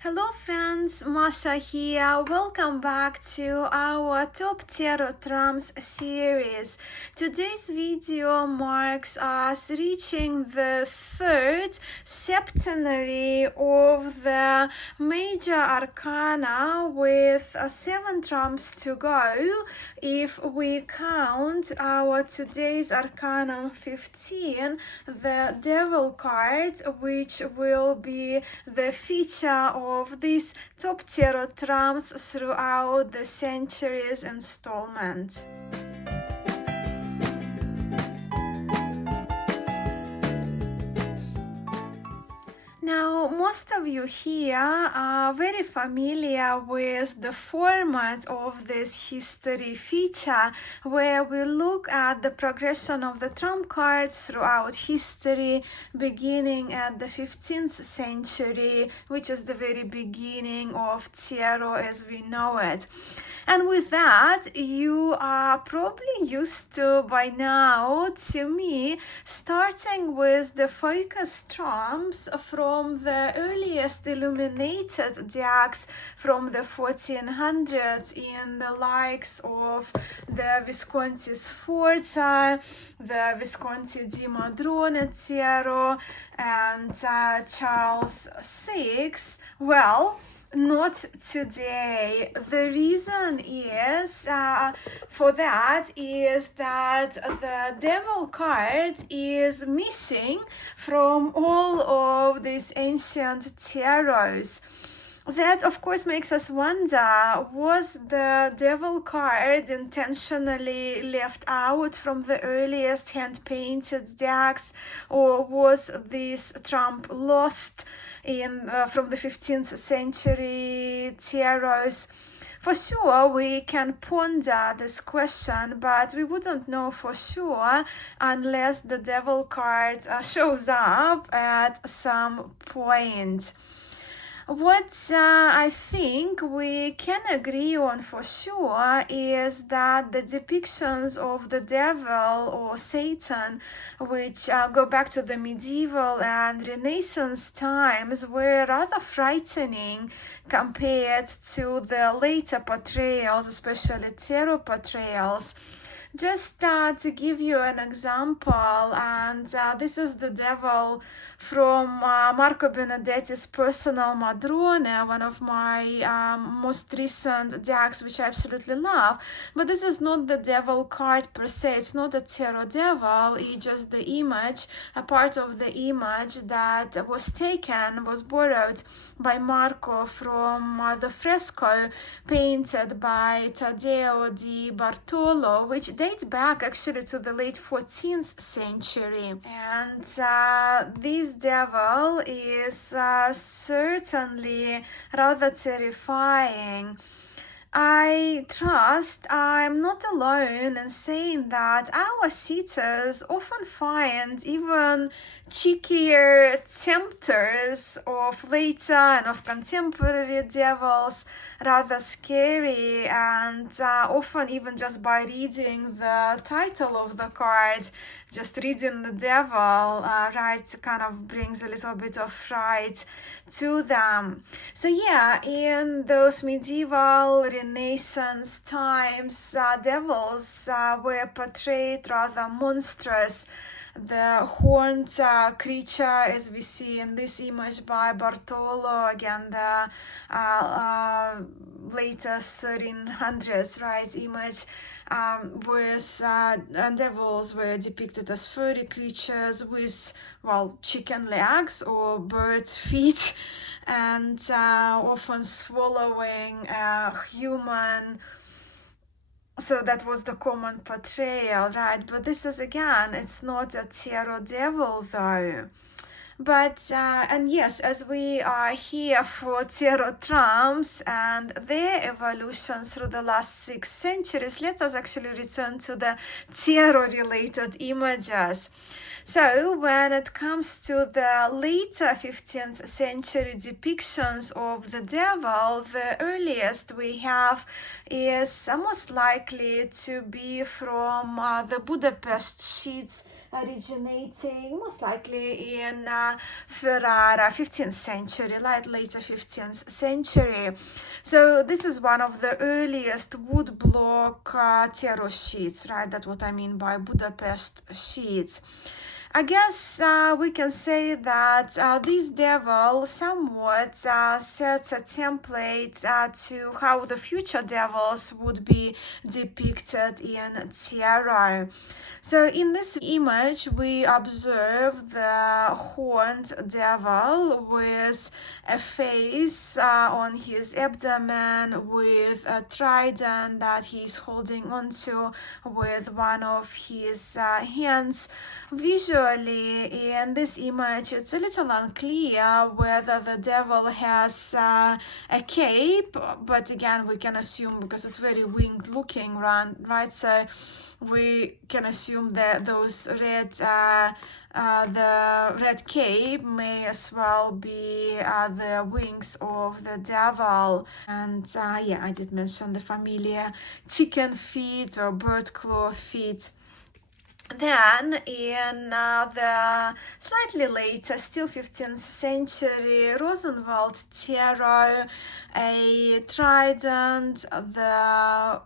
Hello friends, Mascha here. Welcome back to our Top Tarot Trumps series. Today's video marks us reaching the third septenary of the major arcana with 7 trumps to go if we count our today's arcana 15, the devil card, which will be the feature of this top tarot trumps throughout the centuries installment. Now, most of you here are very familiar with the format of this history feature, where we look at the progression of the trump cards throughout history, beginning at the 15th century, which is the very beginning of tarot as we know it. And with that, you are probably used to by now to me starting with the focus trumps from the earliest illuminated decks from the 1400s in the likes of the Visconti Sforza, the Visconti di Madrone Tarot, and Charles VI. Well, not today. The reason is for that is that the devil card is missing from all of these ancient tarots. That, of course, makes us wonder, was the devil card intentionally left out from the earliest hand-painted decks, or was this trump lost in from the 15th century tarots? For sure, we can ponder this question, but we wouldn't know for sure unless the devil card shows up at some point. What I think we can agree on for sure is that the depictions of the devil or Satan, which go back to the medieval and Renaissance times, were rather frightening compared to the later portrayals, especially tarot portrayals. Just to give you an example, and this is the devil from Marco Benedetti's Personal Madrone, one of my most recent decks, which I absolutely love. But this is not the devil card per se, it's not a tarot devil, it's just the image, a part of the image that was taken, was borrowed by Marco from the fresco painted by Taddeo di Bartolo, which dates back actually to the late 14th century. And this devil is certainly rather terrifying. I trust I'm not alone in saying that our seaters often find even cheekier tempters of later and of contemporary devils rather scary, and often even just by reading the title of the card, just reading the devil, right, kind of brings a little bit of fright to them. So yeah, in those medieval Renaissance times, devils were portrayed rather monstrous. The horned creature, as we see in this image by Bartolo, again the later 1300s, right, image, with devils were depicted as furry creatures with, well, chicken legs or bird feet, and often swallowing human. So that was the common portrayal, right? But this is, again, it's not a tarot devil though. But, and yes, as we are here for tarot trumps and their evolution through the last 6 centuries, let us actually return to the tarot-related images. So, when it comes to the later 15th century depictions of the devil, the earliest we have is most likely to be from the Budapest sheets originating most likely in Ferrara, 15th century, later 15th century. So this is one of the earliest woodblock tarot sheets, right? That's what I mean by Budapest sheets. I guess we can say that this devil somewhat sets a template to how the future devils would be depicted in tarot. So in this image, we observe the horned devil with a face on his abdomen, with a trident that he's holding onto with one of his hands. Visually, in this image, it's a little unclear whether the devil has a cape, but again, we can assume because it's very winged looking, right? So we can assume that those the red cape may as well be the wings of the devil. And yeah, I did mention the familiar chicken feet or bird claw feet. Then, in the slightly later, still 15th century, Rosenwald tarot, a trident, the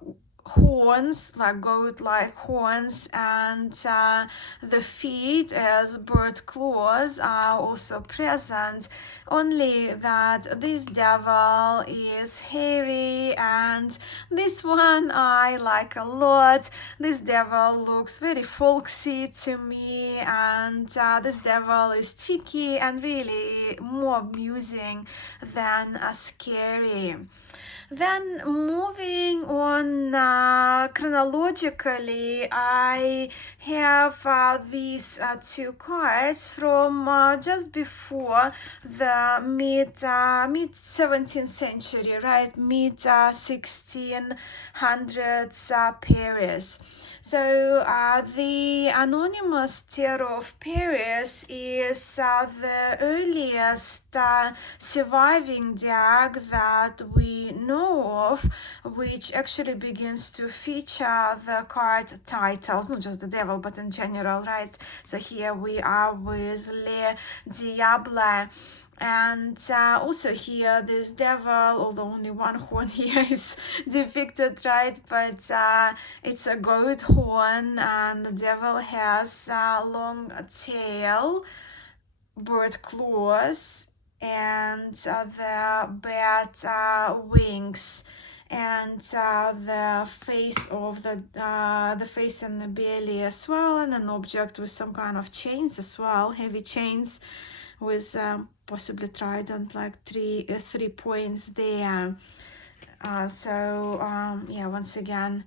horns, like goat-like horns, and the feet as bird claws are also present, only that this devil is hairy, and this one I like a lot. This devil looks very folksy to me, and this devil is cheeky and really more amusing than scary. Then moving on chronologically, I have these two cards from just before the mid 17th century, right? Mid 1600s Paris. So the Anonymous Tarot of Paris is the earliest surviving deck that we know of, which actually begins to feature the card titles, not just the devil, but in general, right? So here we are with Le Diable. And also here, this devil, although only one horn here is depicted, right? But it's a goat horn, and the devil has a long tail, bird claws, and the bat wings, and the face of the face and the belly as well, and an object with some kind of chains as well, heavy chains with possibly trident, like three points there. Yeah, once again,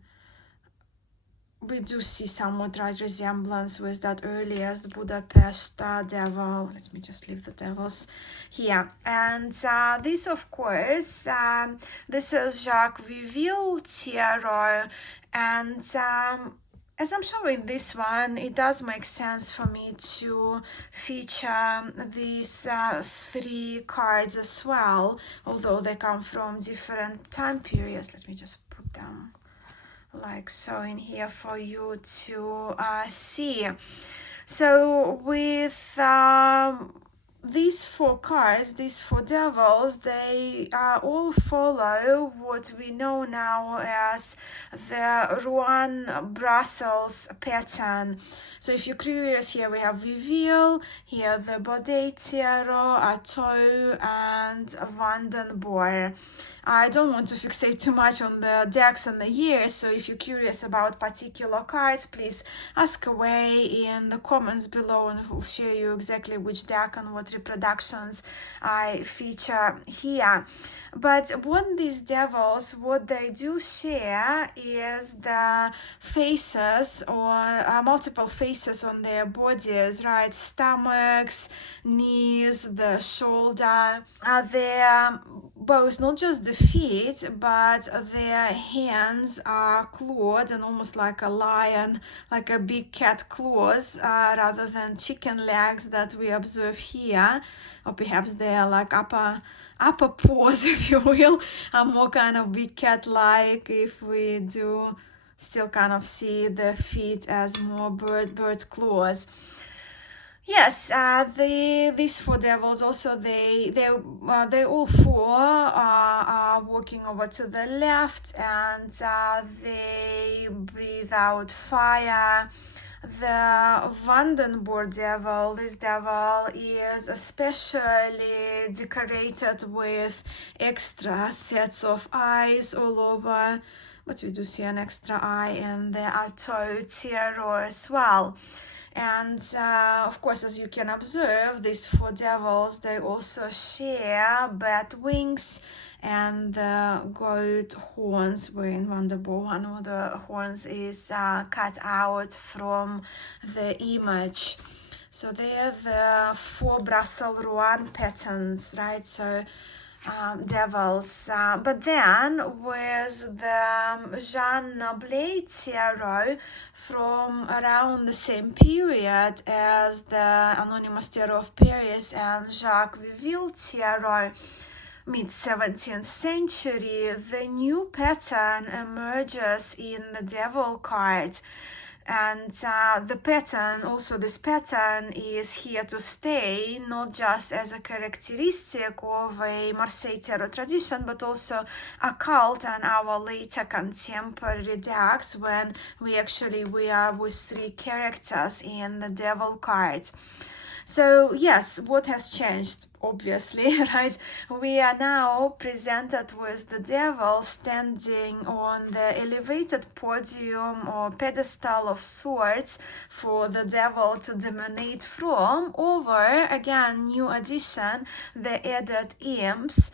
we do see somewhat right resemblance with that earliest Budapest devil. Let me just leave the devils here. And this, of course, this is Jacques Viville tarot, and as I'm showing this one, it does make sense for me to feature these three cards as well, although they come from different time periods. Let me just put them like so in here for you to see. So with these four cards, these four devils, they all follow what we know now as the Rouen Brussels pattern. So if you're curious, here we have Viville, here the Baudet Tarot, Atto, and Vandenborre. I don't want to fixate too much on the decks and the years, so if you're curious about particular cards, please ask away in the comments below, and we'll show you exactly which deck and what reproductions I feature here. But what these devils, what they do share is the faces, or multiple faces on their bodies, right? Stomachs, knees, the shoulder. Their both, not just the feet, but their hands are clawed and almost like a lion, like a big cat claws, rather than chicken legs that we observe here, or perhaps they are like upper paws, if you will, are more kind of big cat-like if we do still kind of see the feet as more bird claws. Yes, these four devils also they all four are walking over to the left, and they breathe out fire. The Vandenborg devil, this devil is especially decorated with extra sets of eyes all over, but we do see an extra eye in the toe as well. And of course, as you can observe, these four devils, they also share bat wings and the goat horns, where in Vanderbilt one of the horns is cut out from the image. So they're the four Brussels Rouen patterns, right? So devils. But then with the Jean Noblet tarot from around the same period as the Anonymous Tarot of Paris and Jacques Viville tarot, mid-17th century, the new pattern emerges in the devil card. And the pattern, also this pattern is here to stay, not just as a characteristic of a Marseille tarot tradition, but also occult and our later contemporary decks, when we are with three characters in the devil card. So yes, what has changed? Obviously, right? We are now presented with the devil standing on the elevated podium or pedestal of sorts for the devil to dominate from, over, again, new addition, the added imps.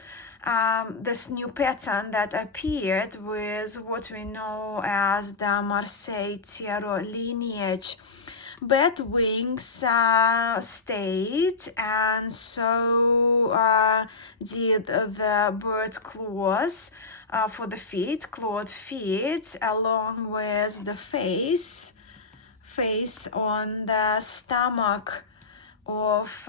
This new pattern that appeared with what we know as the Marseille tarot lineage. Bat wings stayed, and so did the bird claws for the feet, clawed feet, along with the face on the stomach of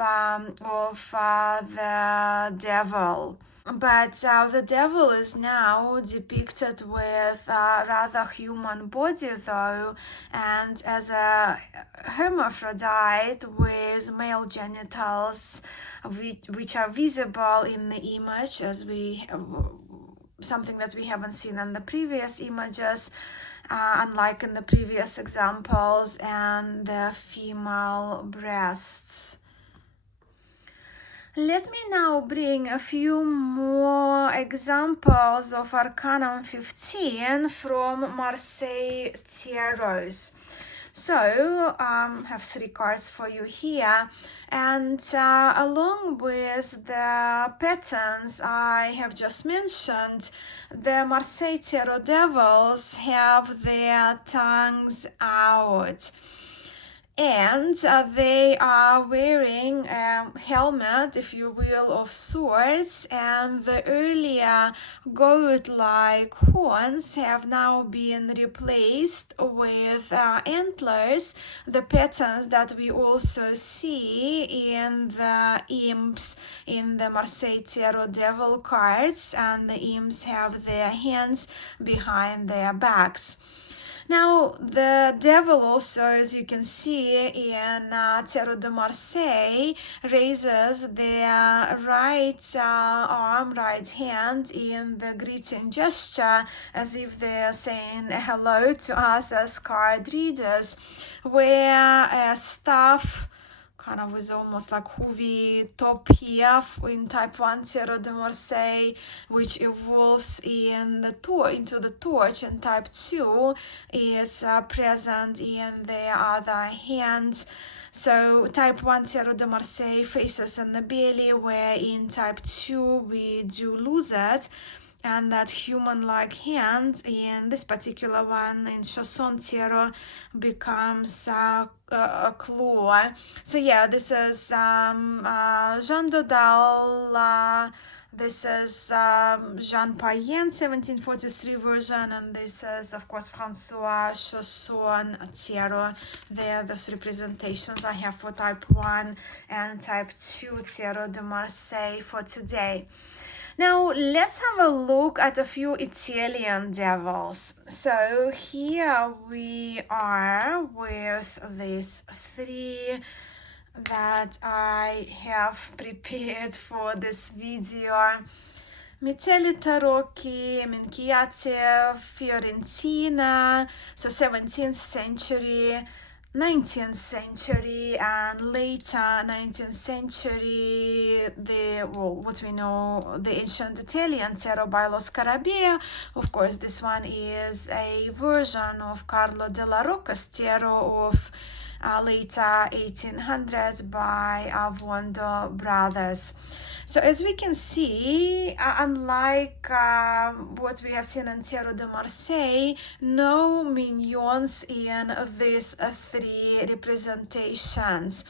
the devil. But the devil is now depicted with a rather human body, though, and as a hermaphrodite with male genitals, which are visible in the image, as something that we haven't seen in the previous images, unlike in the previous examples, and the female breasts. Let me now bring a few more examples of Arcanum 15 from Marseille tarots. So, have three cards for you here, and along with the patterns I have just mentioned, the Marseille tarot devils have their tongues out. And they are wearing a helmet, if you will, of sorts, and the earlier goat-like horns have now been replaced with antlers, the patterns that we also see in the imps in the Marseille Tarot Devil cards, and the imps have their hands behind their backs. Now, the devil also, as you can see in Tarot de Marseille, raises their right arm, right hand in the greeting gesture, as if they are saying hello to us as card readers, where a staff kind of with almost like hoovy top here in type 1 Tarot de Marseille, which evolves in into the torch, and type 2 is present in the other hand. So type 1 Tarot de Marseille faces in the belly, where in type 2 we do lose it. And that human-like hand in this particular one in Chausson Tarot becomes a claw. So yeah, this is Jean Dodal, this is Jean Payen 1743 version, and this is of course François Chausson Tarot. They are those representations I have for type 1 and type 2 Tarot de Marseille for today. Now let's have a look at a few Italian devils. So here we are with these three that I have prepared for this video. Michele Tarocchi, Minchiate, Fiorentina, so 17th century, 19th century, and later 19th century, what we know, the ancient Italian Tarot by Lo Scarabeo. Of course, this one is a version of Carlo della Rocca's tarot of later 1800s by Avondo brothers. So as we can see, unlike what we have seen in Tarot de Marseille, no minions in these three representations.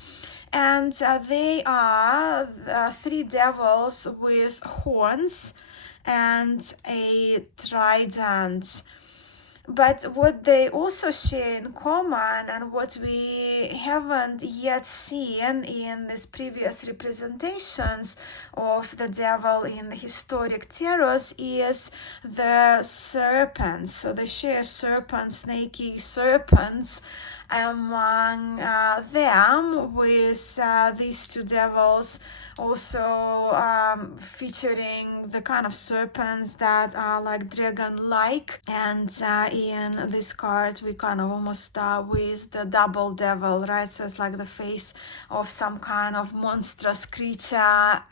And they are three devils with horns and a trident. But what they also share in common, and what we haven't yet seen in these previous representations of the devil in the historic tarots, is the serpents. So they share serpents, snaky serpents among them, with these two devils also featuring the kind of serpents that are like dragon-like. And in this card we kind of almost start with the double devil, right? So it's like the face of some kind of monstrous creature,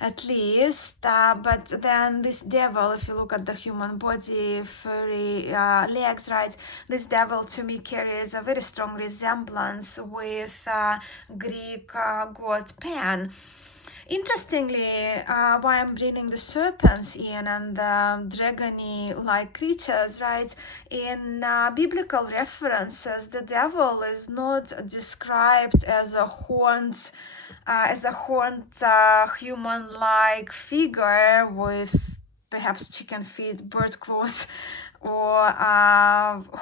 at least, but then this devil, if you look at the human body, furry legs, right, this devil to me carries a very strong resemblance with Greek god Pan. Interestingly, why I'm bringing the serpents in and the dragony-like creatures, right? In biblical references, the devil is not described as a horned human-like figure with perhaps chicken feet, bird claws, or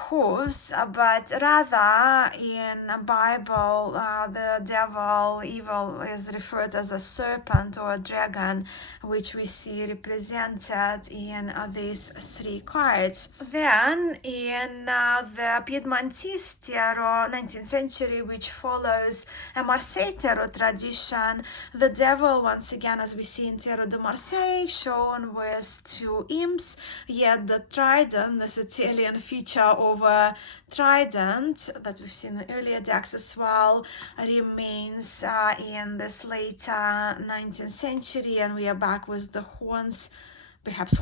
hooves, but rather in the Bible, the devil, evil, is referred as a serpent or a dragon, which we see represented in these three cards. Then in the Piedmontese tarot, 19th century, which follows a Marseille tarot tradition, the devil, once again, as we see in Tarot de Marseille, shown with two imps, yet the trident, this Italian feature of a trident that we've seen in earlier decks as well, remains in this later 19th century, and we are back with the horns, perhaps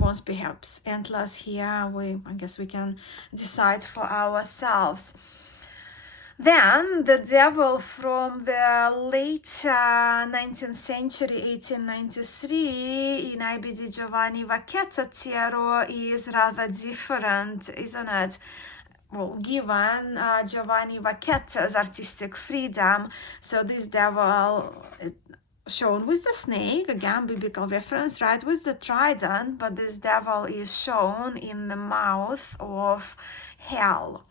antlers here. I guess we can decide for ourselves. Then the devil from the late 19th century, 1893, in IBD Giovanni Vacchetta tarot is rather different, isn't it? Well, given Giovanni Vacchetta's artistic freedom, so this devil shown with the snake, again biblical reference, right, with the trident, but this devil is shown in the mouth of hell.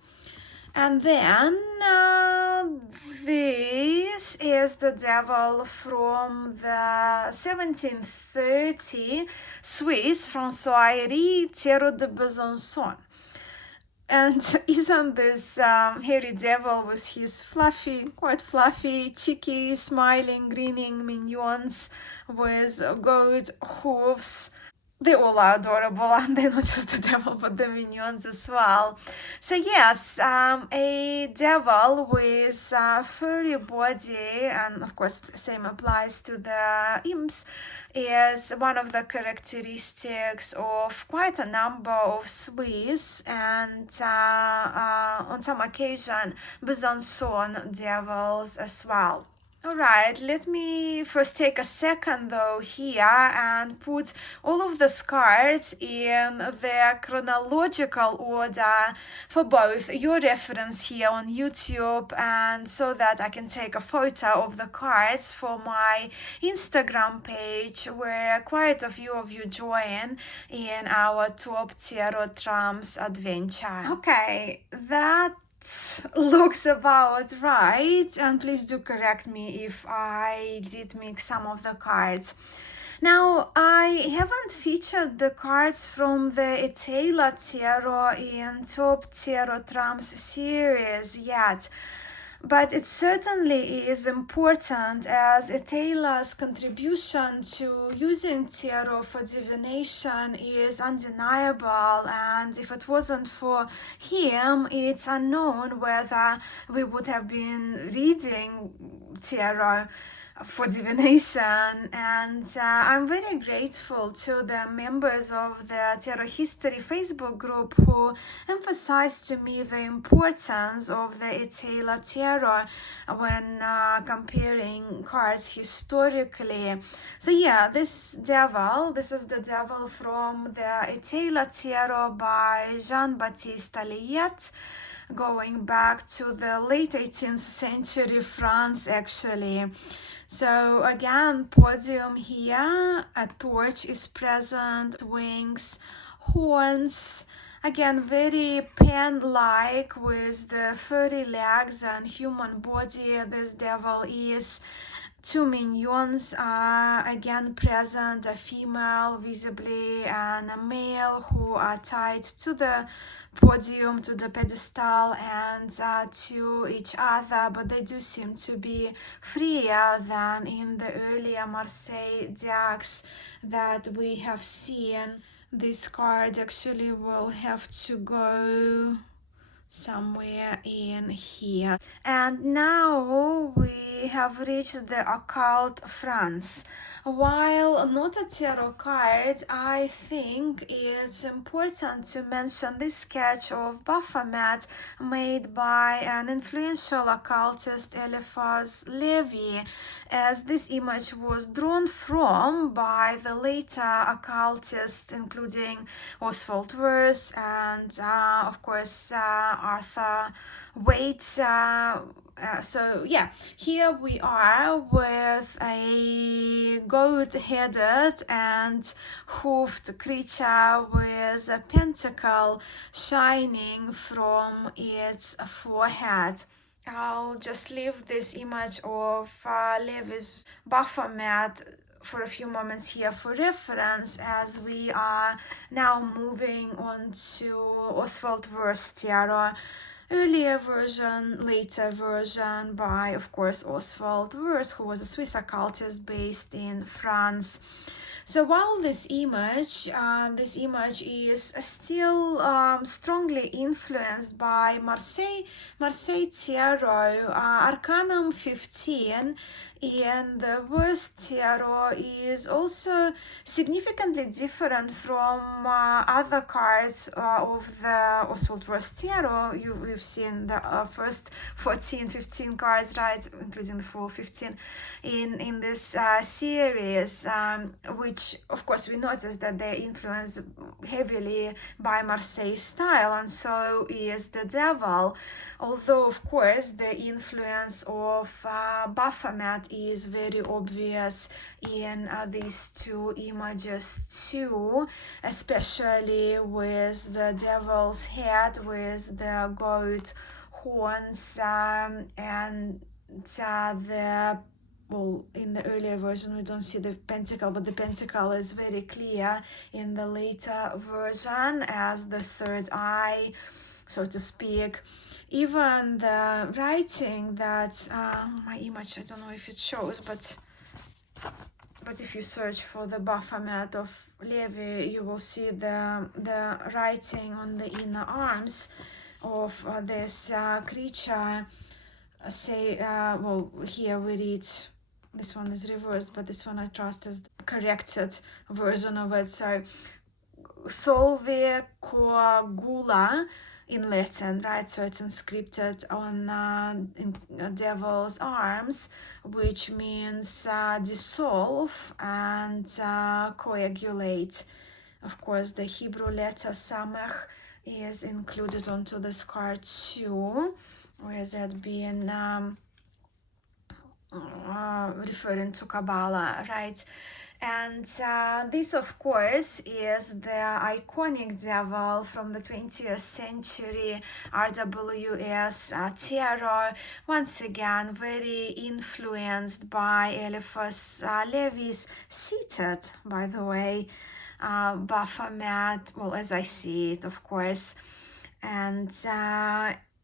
And then this is the devil from the 1730 Swiss François Henri Tarot de Besançon. And isn't this hairy devil with his quite fluffy, cheeky, smiling, grinning minions with goat hooves? They all are adorable, and they're not just the devil, but the minions as well. So yes, a devil with a furry body, and of course same applies to the imps, is one of the characteristics of quite a number of Swiss and on some occasion Besançon devils as well. Alright, let me first take a second though here and put all of the cards in their chronological order for both your reference here on YouTube, and so that I can take a photo of the cards for my Instagram page, where quite a few of you join in our Top Tarot Trumps adventure. Okay, that looks about right, and please do correct me if I did mix some of the cards. Now, I haven't featured the cards from the Etela Tarot in Top Tarot Trumps series yet, but it certainly is important as Etela's contribution to using tarot for divination is undeniable, and if it wasn't for him, it's unknown whether we would have been reading tarot for divination. And I'm very grateful to the members of the Tarot History Facebook group who emphasized to me the importance of the Etela Tarot when comparing cards historically. So yeah, this is the devil from the Etela Tarot by Jean-Baptiste Alliette, going back to the late 18th century France actually. So again, podium here, a torch is present, wings, horns, again very pen-like with the furry legs and human body. This devil is. Two minions are again present, a female visibly and a male, who are tied to the podium, to the pedestal, and to each other, but they do seem to be freer than in the earlier Marseille decks that we have seen. This card actually will have to go somewhere in here. And now we have reached the occult France. While not a tarot card, I think it's important to mention this sketch of Baphomet made by an influential occultist, Eliphas Levi, as this image was drawn from by the later occultists, including Oswald Wirth and of course Arthur Waite. So yeah, here we are with a goat-headed and hoofed creature with a pentacle shining from its forehead. I'll just leave this image of Levi's Baphomet for a few moments here for reference, as we are now moving on to Oswald Wirth's tarot. Earlier version, later version by, of course, Oswald Wirth, who was a Swiss occultist based in France. So while this image is still strongly influenced by Marseille Tarot, Arcanum 15 in the Wirth Tarot is also significantly different from other cards of the Oswald Wirth Tarot. We've seen the first 15 cards, right, including the full 15 in this series, which of course we noticed that they're influenced heavily by Marseille style, and so is the devil, although of course the influence of Baphomet is very obvious in these two images too, especially with the devil's head with the goat horns, and the well, in the earlier version we don't see the pentacle, but the pentacle is very clear in the later version as the third eye, so to speak. Even the writing that my image, I don't know if it shows, but if you search for the Baphomet of Levi, you will see the writing on the inner arms of this creature. Well, here we read, this one is reversed, but this one I trust is the corrected version of it. So, solve coagula in Latin, right? So it's inscripted on in devil's arms, which means dissolve and coagulate. Of course, the Hebrew letter samech is included onto this card too, with it being referring to Kabbalah, right? And this, of course, is the iconic devil from the 20th century, RWS terror. Once again, very influenced by Eliphas Levi's, seated, by the way, Baphomet, well, as I see it, of course. And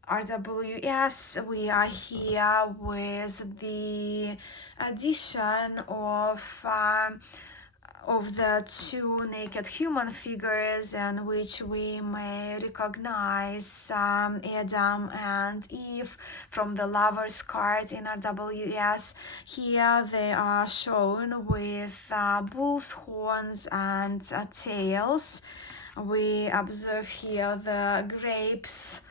RWS, we are here with the addition of the two naked human figures, in which we may recognize Adam and Eve from the lovers card in RWS. Here they are shown with bull's horns and tails. We observe here the grapes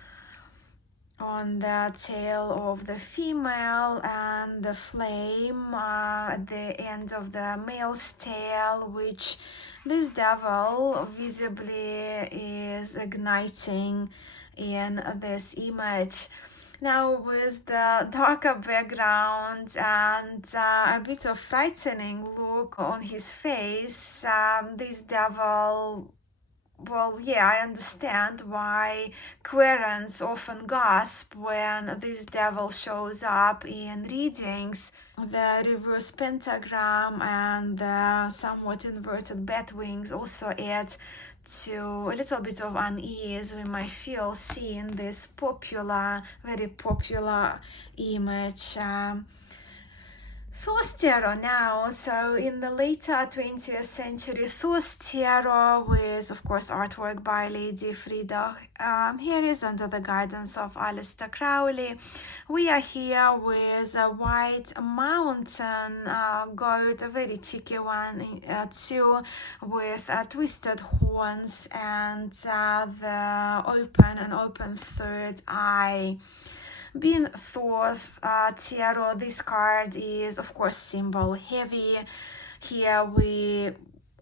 on the tail of the female and the flame at the end of the male's tail, which this devil visibly is igniting in this image. Now, with the darker background and a bit of frightening look on his face, this devil, well, yeah, I understand why querents often gasp when this devil shows up in readings. The reverse pentagram and the somewhat inverted bat wings also add to a little bit of unease we might feel seeing this popular, very popular image. Thor's Tarot now. So in the later 20th century, Thor's Tarot with, of course, artwork by Lady Frida Harris under the guidance of Aleister Crowley. We are here with a white mountain goat, a very cheeky one too, with twisted horns and the open third eye. Being Thor's Tarot, this card is, of course, symbol heavy. Here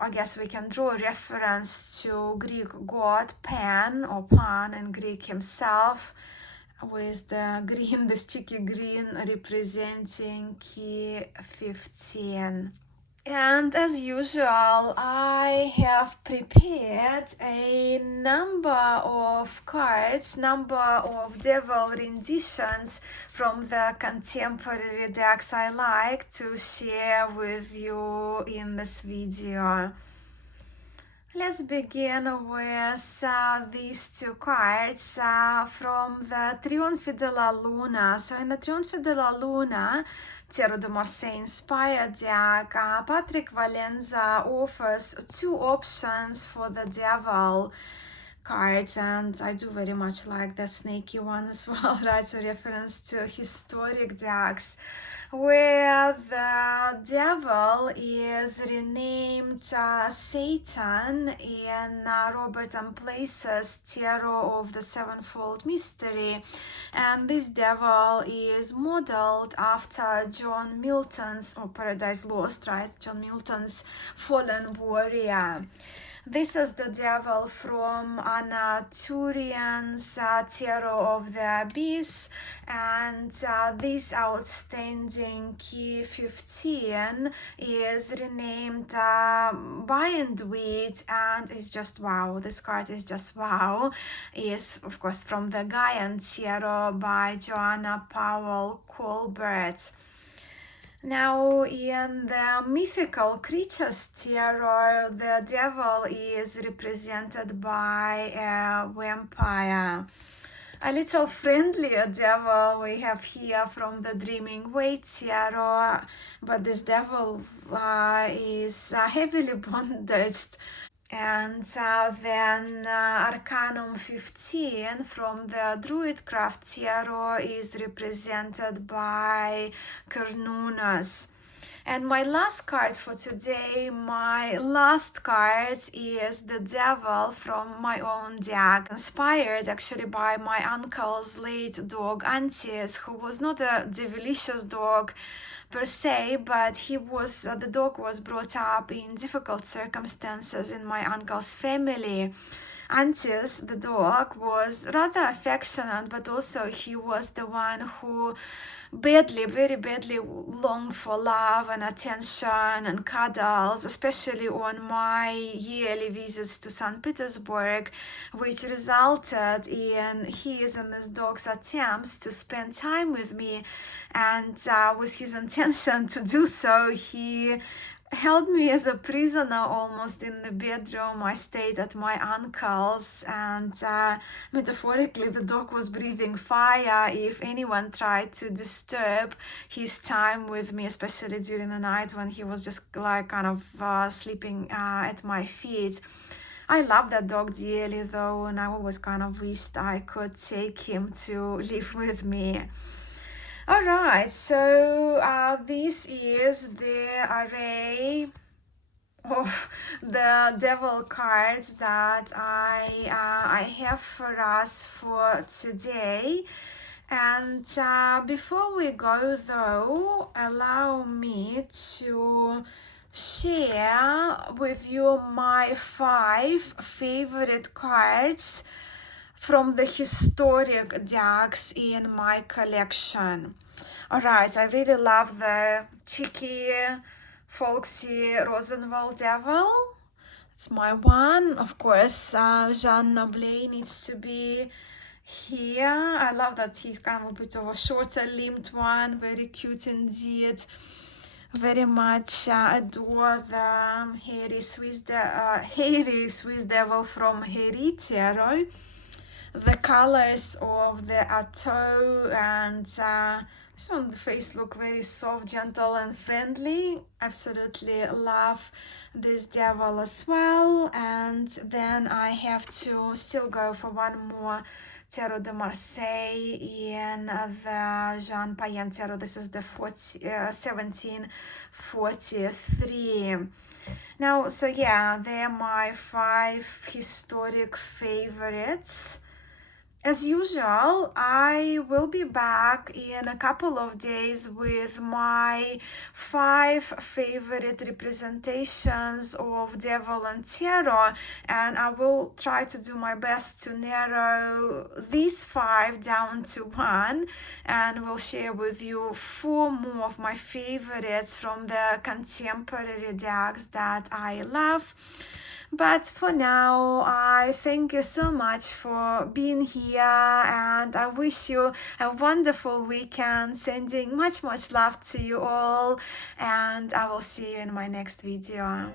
I guess we can draw reference to Greek god Pan, or Pan in Greek himself, with the green, this cheeky green representing key 15. And as usual, I have prepared a number of cards, number of devil renditions from the contemporary decks I like to share with you in this video. Let's begin with these two cards from the Trionfi della Luna. So in the Trionfi della Luna, Tarot de Marseille inspired deck, Patrick Valenza offers two options for the devil cards, and I do very much like the snaky one as well, right? So reference to historic decks, where the devil is renamed Satan in Robert and Place's Tarot of the Sevenfold Mystery, and this devil is modeled after John Milton's, or Paradise Lost, right? John Milton's Fallen Warrior. This is the devil from Anna Turian's Tarot of the Abyss, and this outstanding key 15 is renamed Bindweed, and it's just wow. This card is just wow. Is, of course, from the Gaian Tarot by Joanna Powell Colbert. Now, in the mythical creatures tarot, the devil is represented by a vampire. A little friendlier devil we have here from the Dreaming Way tarot, but this devil is heavily bondaged. And then Arcanum 15 from the Druidcraft Tarot is represented by Cernunnos. And my last card for today, my last card is the devil from my own deck, inspired actually by my uncle's late dog Antis, who was not a devilicious dog per se, but the dog was brought up in difficult circumstances in my uncle's family. Antis, the dog, was rather affectionate, but also he was the one who very badly longed for love and attention and cuddles, especially on my yearly visits to St. Petersburg, which resulted in his and his dog's attempts to spend time with me. And with his intention to do so, he held me as a prisoner almost in the bedroom. I stayed at my uncle's, and metaphorically, the dog was breathing fire if anyone tried to disturb his time with me, especially during the night when he was just like kind of sleeping at my feet. I love that dog dearly though, and I always kind of wished I could take him to live with me. Alright, so this is the array of the devil cards that I have for us for today. And before we go though, allow me to share with you my 5 favorite cards from the historic decks in my collection. Alright, I really love the cheeky, folksy Rosenwald Devil. It's my one. Of course, Jean Noblet needs to be here. I love that he's kind of a bit of a shorter limbed one, very cute indeed. Very much adore the hairy Swiss devil from Hairy Tarot. The colors of the Atto and this one, the face look very soft, gentle and friendly. Absolutely love this devil as well. And then I have to still go for one more Tarot de Marseille in the Jean Payen Tarot. This is the 1743. Now, so yeah, they're my 5 historic favorites. As usual, I will be back in a couple of days with my 5 favorite representations of Devil and Tarot, and I will try to do my best to narrow these 5 down to 1, and will share with you 4 more of my favorites from the contemporary decks that I love. But for now, I thank you so much for being here, and I wish you a wonderful weekend, sending much love to you all, and I will see you in my next video.